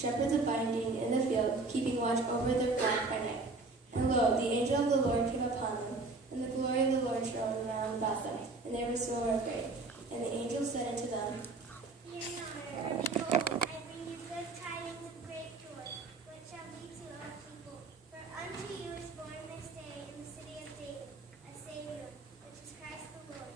shepherds abiding in the field, keeping watch over their flock by night. And lo, the angel of the Lord came upon them, and the glory of the Lord shone around about them, and they were sore afraid. And the angel said unto them, Fear not, for behold, I bring you good tidings of great joy, which shall be to all people. For unto you is born this day in the city of David a Savior, which is Christ the Lord.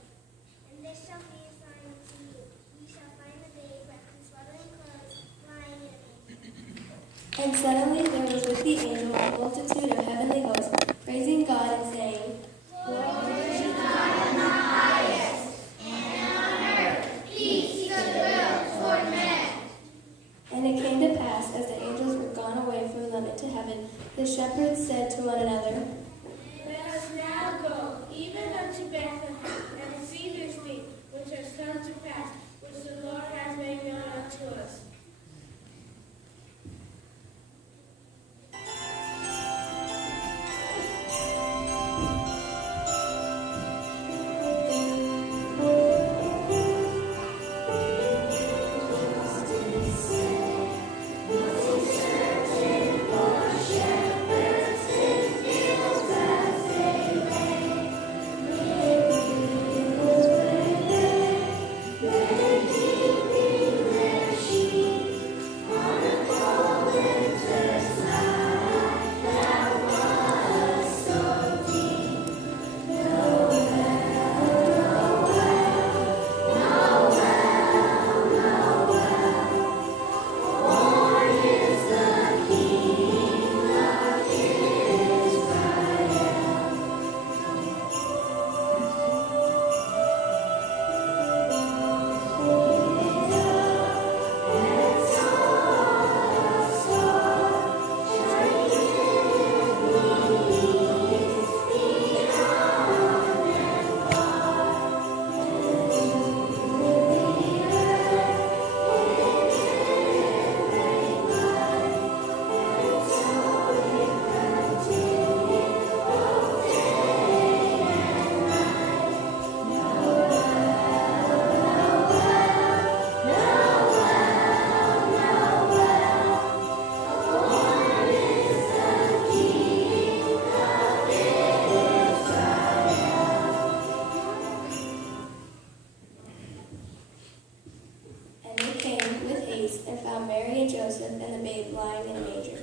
And this shall be a sign unto you. You shall find the babe wrapped in swaddling clothes, lying in a manger. And suddenly there was with the angel a multitude of heavenly hosts, praising God and saying, Glory to God in the highest, and on earth peace, goodwill toward men. And it came to pass, as the angels were gone away from them into heaven, the shepherds said to one another, Let us now go, even unto Bethlehem, and see this thing which has come to pass, which the Lord has made known unto us. and Joseph and the babe lying in a manger.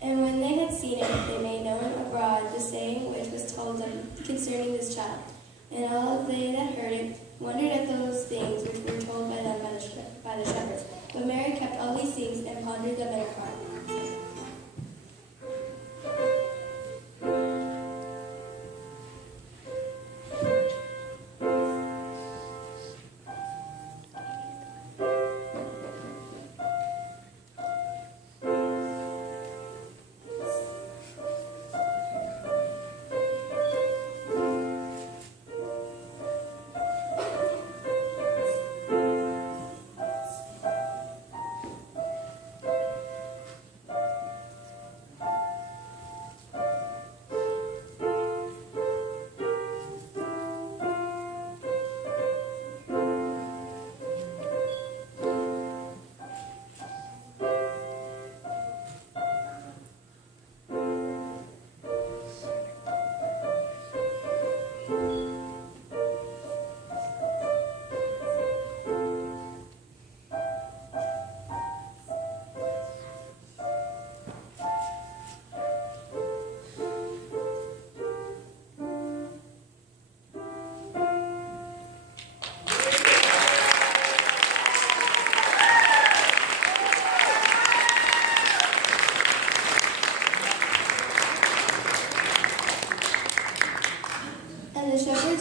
And when they had seen it, they made known abroad the saying which was told them concerning this child. And all they that heard it wondered at those things which were told by them by the shepherds. But Mary kept all these things and pondered them in her heart.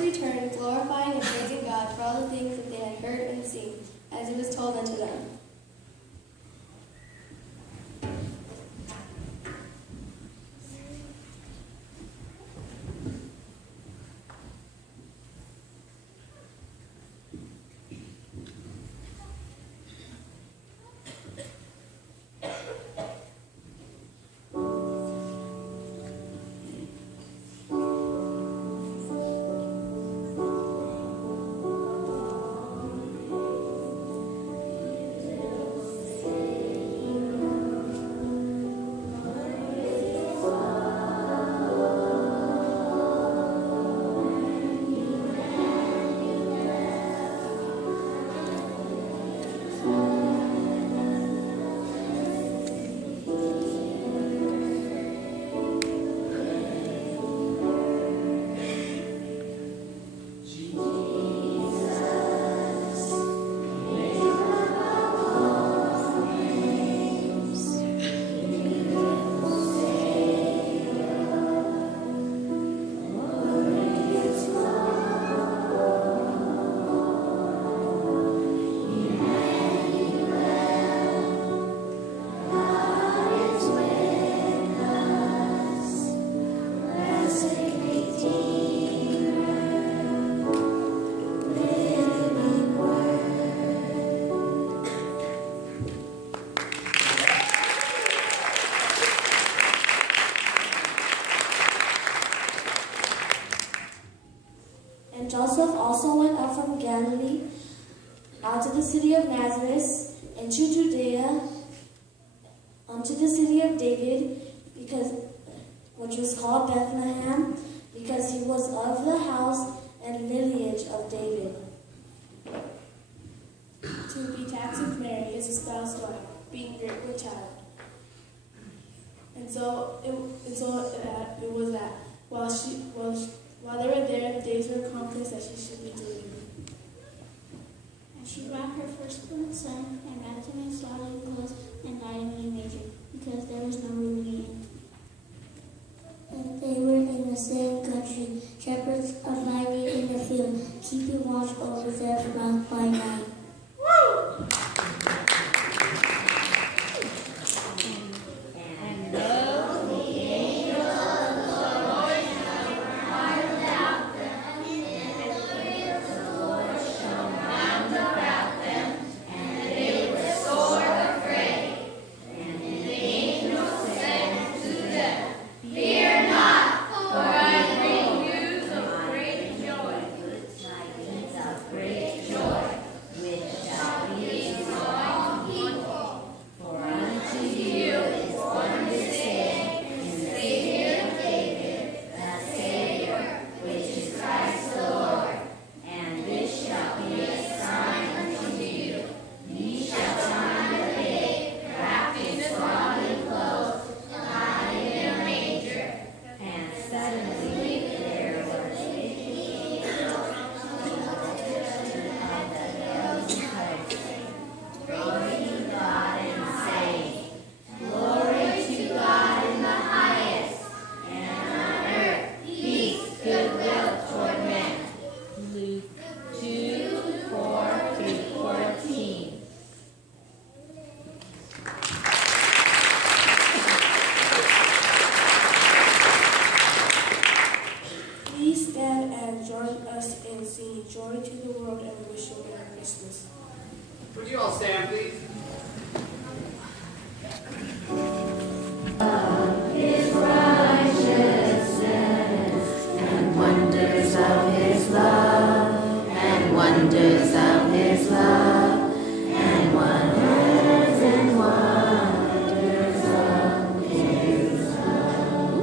Returned, glorifying and praising God for all the things that they had heard and seen, as it was told unto them. Joseph also went up from Galilee out to the city of Nazareth into Judea unto the city of David, which was called Bethlehem, because he was of the house and lineage of David. To be taxed with Mary, his espoused wife, being girt with child. And so it was that while they were there, the days were accomplished that she should be delivered. And she brought her firstborn son, and wrapped him in swaddling clothes, and died in a manger, because there was no room in it. And they were in the same country, shepherds abiding in the field, keeping watch over their flock by night. With you all stand, please? His righteousness and wonders of his love and wonders of his love and wonders and wonders of his love.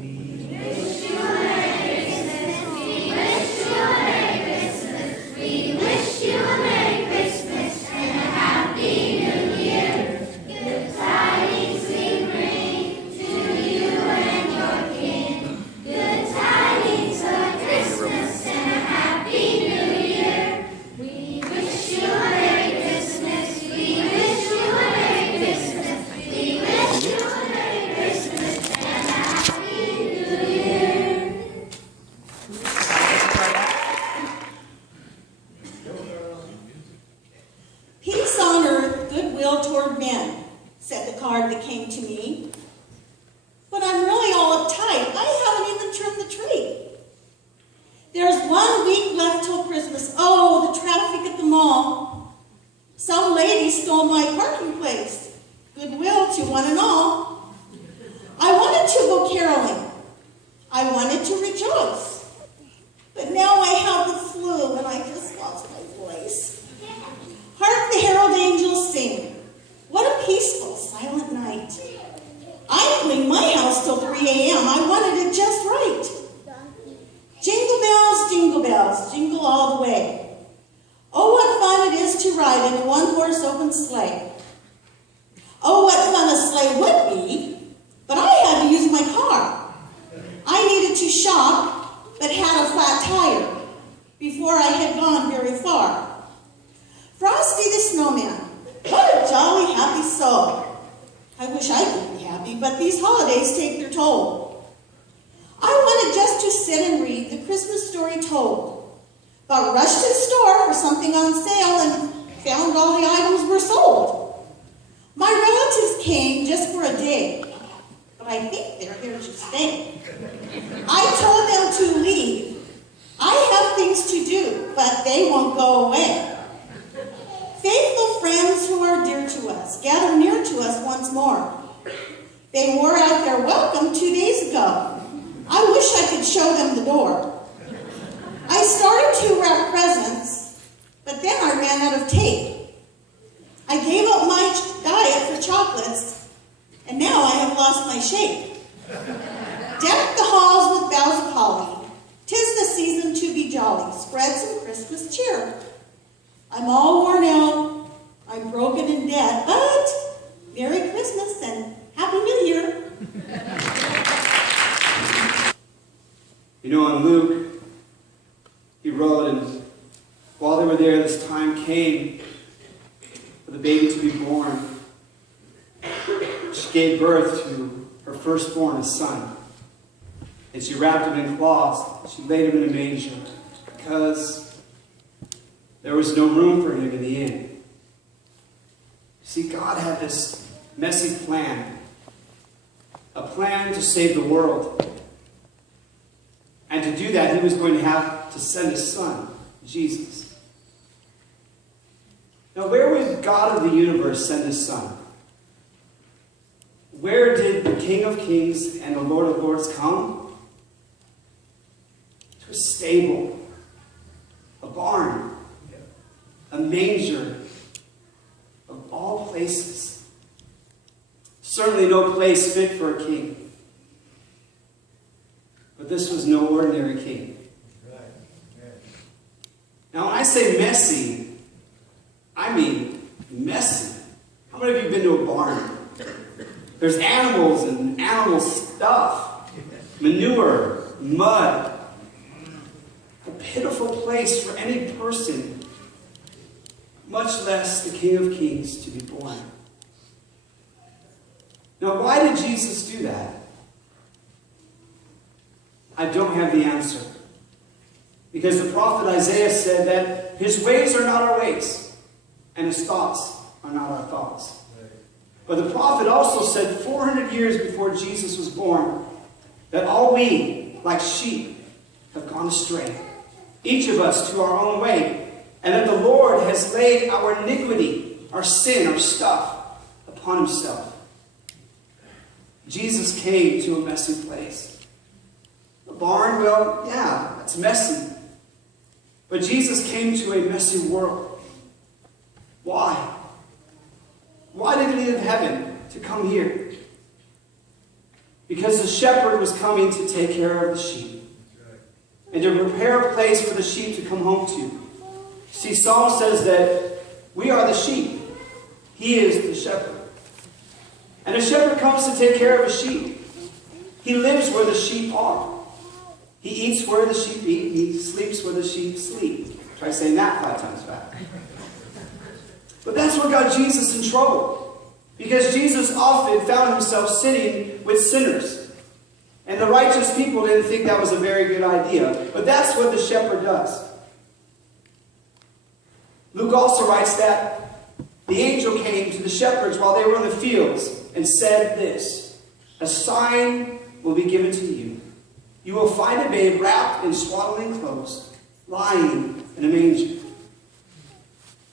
We wish you a Merry Christmas. We wish you a Merry Christmas. We wish you a Merry Christmas and a Happy New Year. Good tidings we bring to you and your King. Good tidings of Christmas and a Happy New Year. We wish you a Merry Christmas. We wish you a Merry Christmas. We wish you a Merry Christmas and a Happy New Year. Peace on earth, goodwill toward men, said the card that came to me. But I'm really all uptight. I haven't even trimmed the tree. There's 1 week left till Christmas. Oh, the traffic at the mall. Some lady stole my parking place. Goodwill to one and all. I wanted to go caroling. I wanted to rejoice. But now I have the flu and I just lost my voice. Hark the herald angels sing. What a peaceful, silent night. I cleaned my house till 3 a.m. I wanted it just right. Jingle bells, jingle all the way. Oh, what fun it is to ride in a one-horse open sleigh. Oh, what fun a sleigh would be, but I had to use my car. I needed to shop, but had a flat tire before I had gone very far. Frosty the Snowman, what a jolly happy soul. I wish I could be happy, but these holidays take their toll. I wanted just to sit and read the Christmas story told, but rushed to the store for something on sale and found all the items were sold. My relatives came just for a day, but I think they're here to stay. I told them to leave. I have things to do, but they won't go away. Faithful friends who are dear to us, gather near to us once more. They wore out their welcome 2 days ago. I wish I could show them the door. I started to wrap presents, but then I ran out of tape. I gave up my diet for chocolates, and now I have lost my shape. Deck the halls with boughs of holly. 'Tis the season to be jolly. Spread some Christmas cheer. I'm all worn out, I'm broken in debt, but Merry Christmas and Happy New Year. You know, in Luke, he wrote, and while they were there, this time came for the baby to be born. She gave birth to her firstborn, a son. And she wrapped him in cloths. She laid him in a manger because there was no room for him in the inn. See, God had this messy plan, a plan to save the world. And to do that, he was going to have to send his son, Jesus. Now, where would God of the universe send his son? Where did the King of Kings and the Lord of Lords come? To a stable, a barn, a manger, of all places. Certainly no place fit for a king. But this was no ordinary king. Now, when I say messy, I mean messy. How many of you have been to a barn? There's animals and animal stuff, manure, mud. A pitiful place for any person, much less the King of Kings, to be born. Now, why did Jesus do that? I don't have the answer. Because the prophet Isaiah said that his ways are not our ways, and his thoughts are not our thoughts. But the prophet also said 400 years before Jesus was born that all we, like sheep, have gone astray. Each of us to our own way. and that the Lord has laid our iniquity, our sin, our stuff, upon himself. Jesus came to a messy place. A barn, well, yeah, that's messy. But Jesus came to a messy world. Why? Why did he leave heaven to come here? Because the shepherd was coming to take care of the sheep and to prepare a place for the sheep to come home to. See, Psalm says that we are the sheep. He is the shepherd. And a shepherd comes to take care of a sheep. He lives where the sheep are. He eats where the sheep eat. He sleeps where the sheep sleep. Try saying that 5 times fast. But that's what got Jesus in trouble. Because Jesus often found himself sitting with sinners. And the righteous people didn't think that was a very good idea. But that's what the shepherd does. Luke also writes that the angel came to the shepherds while they were in the fields and said this, "A sign will be given to you. You will find a babe wrapped in swaddling clothes, lying in a manger."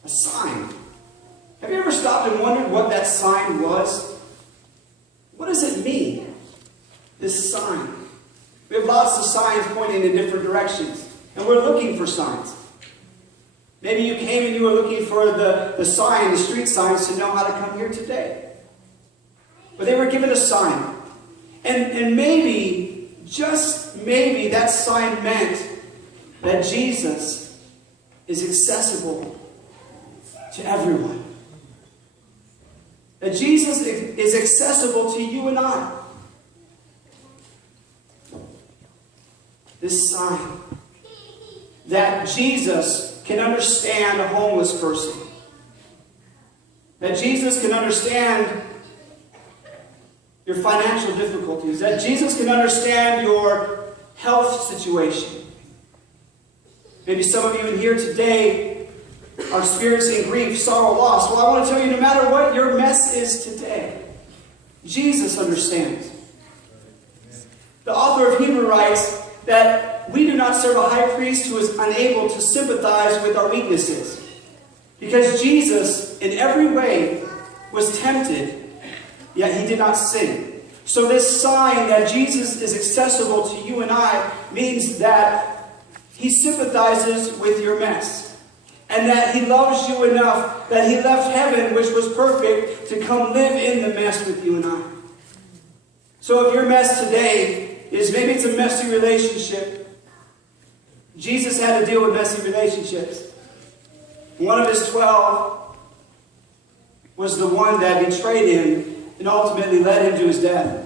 A sign. Have you ever stopped and wondered what that sign was? What does it mean? This sign. We have lots of signs pointing in different directions, and we're looking for signs. Maybe you came and you were looking for the sign, the street signs, to know how to come here today. But they were given a sign. And maybe, just maybe, that sign meant that Jesus is accessible to everyone. That Jesus is accessible to you and I. This sign. That Jesus can understand a homeless person. That Jesus can understand your financial difficulties. That Jesus can understand your health situation. Maybe some of you in here today are experiencing grief, sorrow, loss. Well, I want to tell you, no matter what your mess is today, Jesus understands. The author of Hebrews writes that we do not serve a high priest who is unable to sympathize with our weaknesses. Because Jesus, in every way, was tempted, yet he did not sin. So this sign that Jesus is accessible to you and I means that he sympathizes with your mess. And that he loves you enough that he left heaven, which was perfect, to come live in the mess with you and I. So if your mess today is maybe it's a messy relationship. Jesus had to deal with messy relationships. One of his 12 was the one that betrayed him and ultimately led him to his death.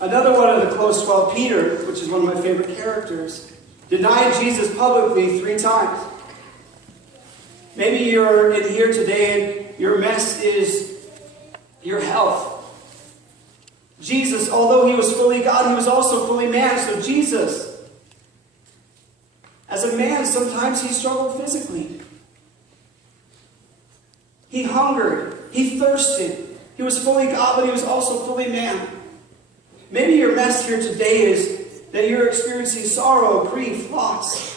Another one of the close 12, Peter, which is one of my favorite characters, denied Jesus publicly 3 times. Maybe you're in here today and your mess is your health. Jesus, although he was fully God, he was also fully man. So Jesus, as a man, sometimes he struggled physically. He hungered. He thirsted. He was fully God, but he was also fully man. Maybe your mess here today is that you're experiencing sorrow, grief, loss.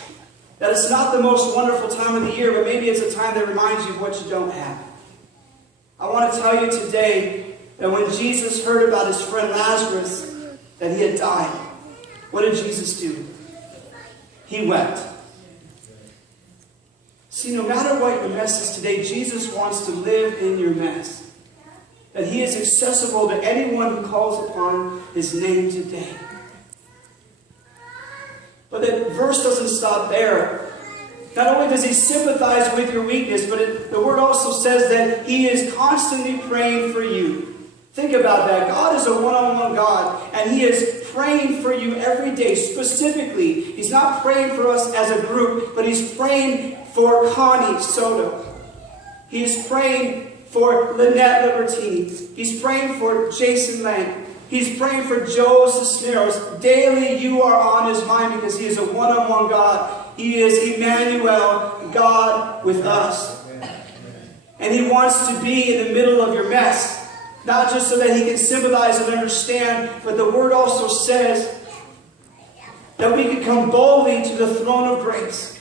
That it's not the most wonderful time of the year, but maybe it's a time that reminds you of what you don't have. I want to tell you today that when Jesus heard about his friend Lazarus, that he had died, what did Jesus do? He wept. See, no matter what your mess is today, Jesus wants to live in your mess. That he is accessible to anyone who calls upon his name today. But the verse doesn't stop there. Not only does he sympathize with your weakness, but the word also says that he is constantly praying for you. Think about that. God is a one-on-one God, and he is praying for you every day. Specifically, he's not praying for us as a group, but he's praying for Connie Soto. He's praying for Lynette Libertini. He's praying for Jason Lang. He's praying for Joe Cisneros. Daily you are on his mind because he is a one-on-one God. He is Emmanuel, God with us. And he wants to be in the middle of your mess. Not just so that he can sympathize and understand, but the word also says that we can come boldly to the throne of grace.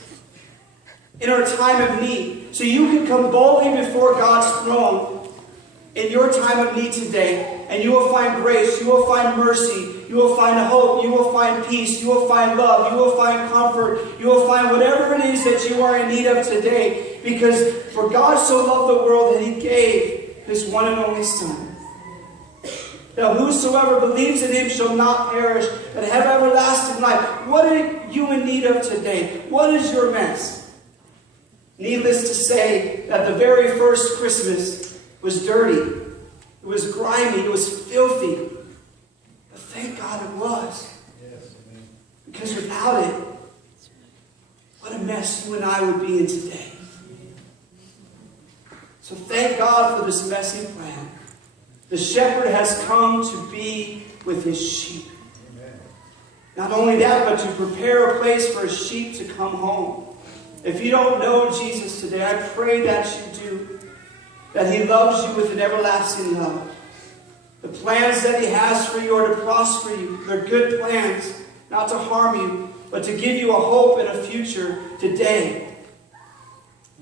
in our time of need. So you can come boldly before God's throne in your time of need today, and you will find grace, you will find mercy, you will find hope, you will find peace, you will find love, you will find comfort, you will find whatever it is that you are in need of today. Because for God so loved the world that He gave His one and only Son. Now whosoever believes in Him shall not perish, but have everlasting life. What are you in need of today? What is your mess? Needless to say that the very first Christmas was dirty. It was grimy. It was filthy. But thank God it was. Because without it, what a mess you and I would be in today. So thank God for this messy plan. The shepherd has come to be with his sheep. Not only that, but to prepare a place for his sheep to come home. If you don't know Jesus today, I pray that you do. That He loves you with an everlasting love. The plans that He has for you are to prosper you. They're good plans, not to harm you, but to give you a hope and a future today.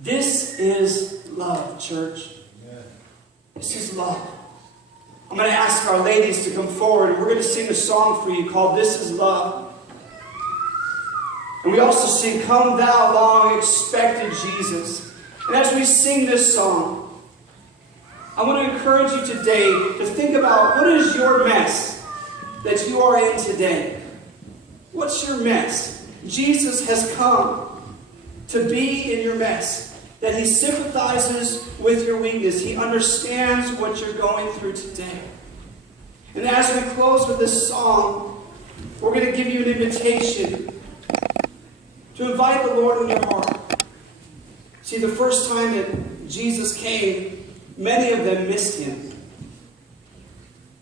This is love, church. This is love. I'm going to ask our ladies to come forward, and we're going to sing a song for you called This Is Love. And we also sing, Come Thou Long Expected Jesus. And as we sing this song, I want to encourage you today to think about what is your mess that you are in today. What's your mess? Jesus has come to be in your mess. That He sympathizes with your weakness. He understands what you're going through today. And as we close with this song, we're going to give you an invitation to invite the Lord in your heart. See, the first time that Jesus came, many of them missed Him.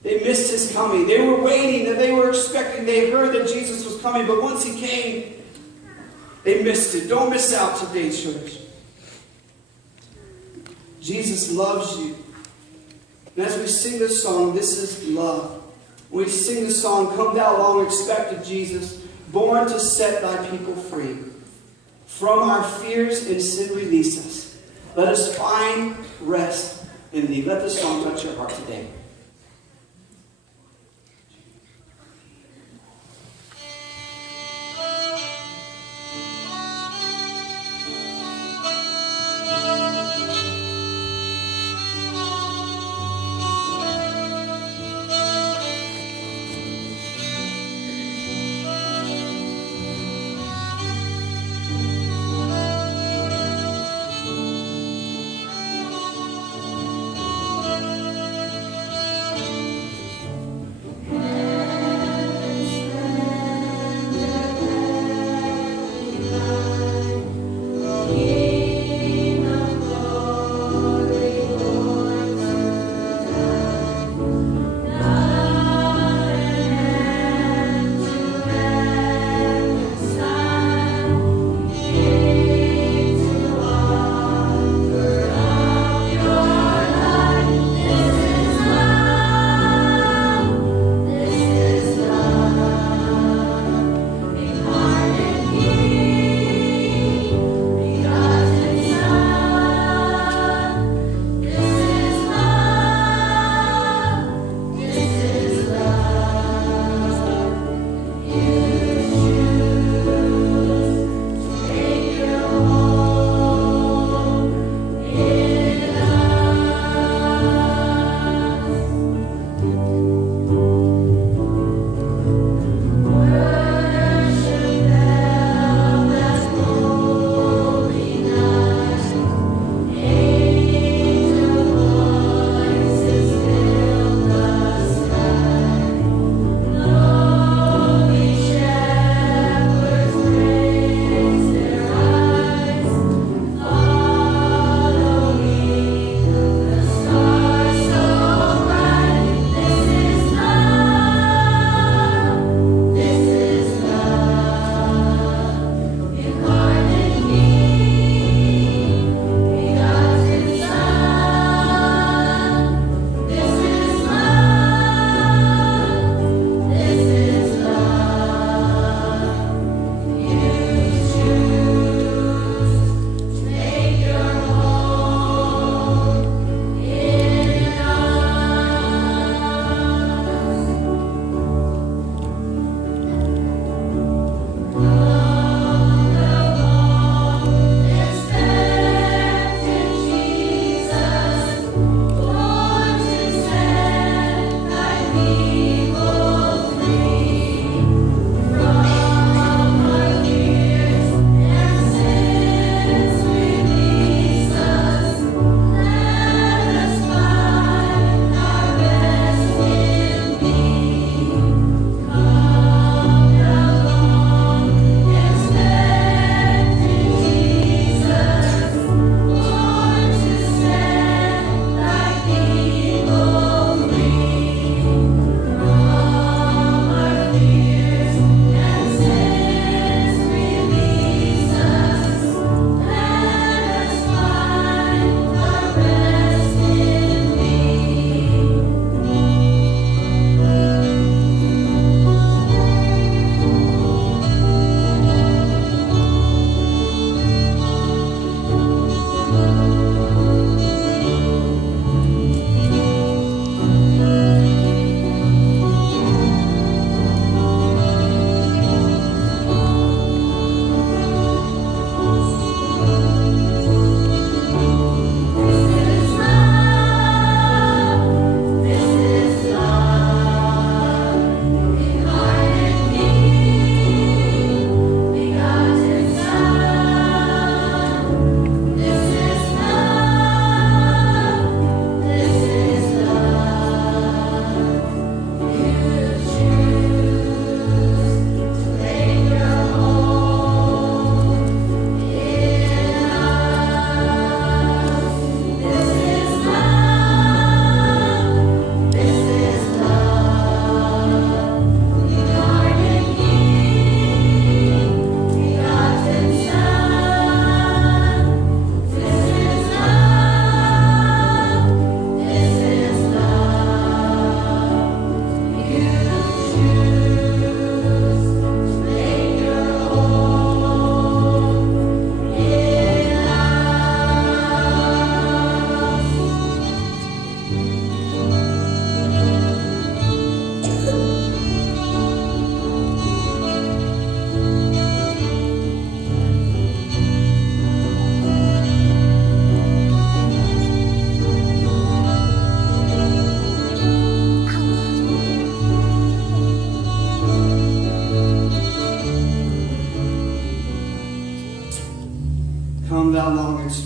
They missed His coming. They were waiting and they were expecting. They heard that Jesus was coming, but once He came, they missed it. Don't miss out today, church. Jesus loves you. And as we sing this song, This Is Love. We sing the song, Come Thou Long Expected Jesus, born to set Thy people free. From our fears and sin release us. Let us find rest in Thee. Let this song touch your heart today.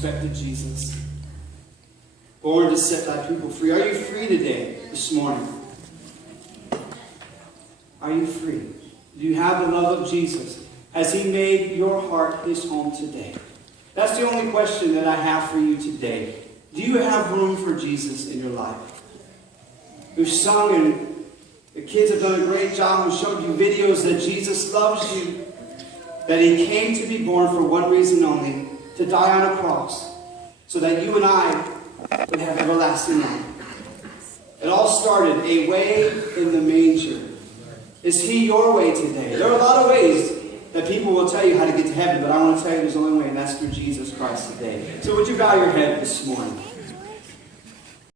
expected Jesus. Born to set thy people free. Are you free today, this morning? Are you free? Do you have the love of Jesus? Has he made your heart his home today? That's the only question that I have for you today. Do you have room for Jesus in your life? We've sung and the kids have done a great job and showed you videos that Jesus loves you, that he came to be born for one reason only, to die on a cross, so that you and I would have everlasting life. It all started a way in the manger. Is he your way today? There are a lot of ways that people will tell you how to get to heaven, but I want to tell you there's only one way, and that's through Jesus Christ today. So would you bow your head this morning?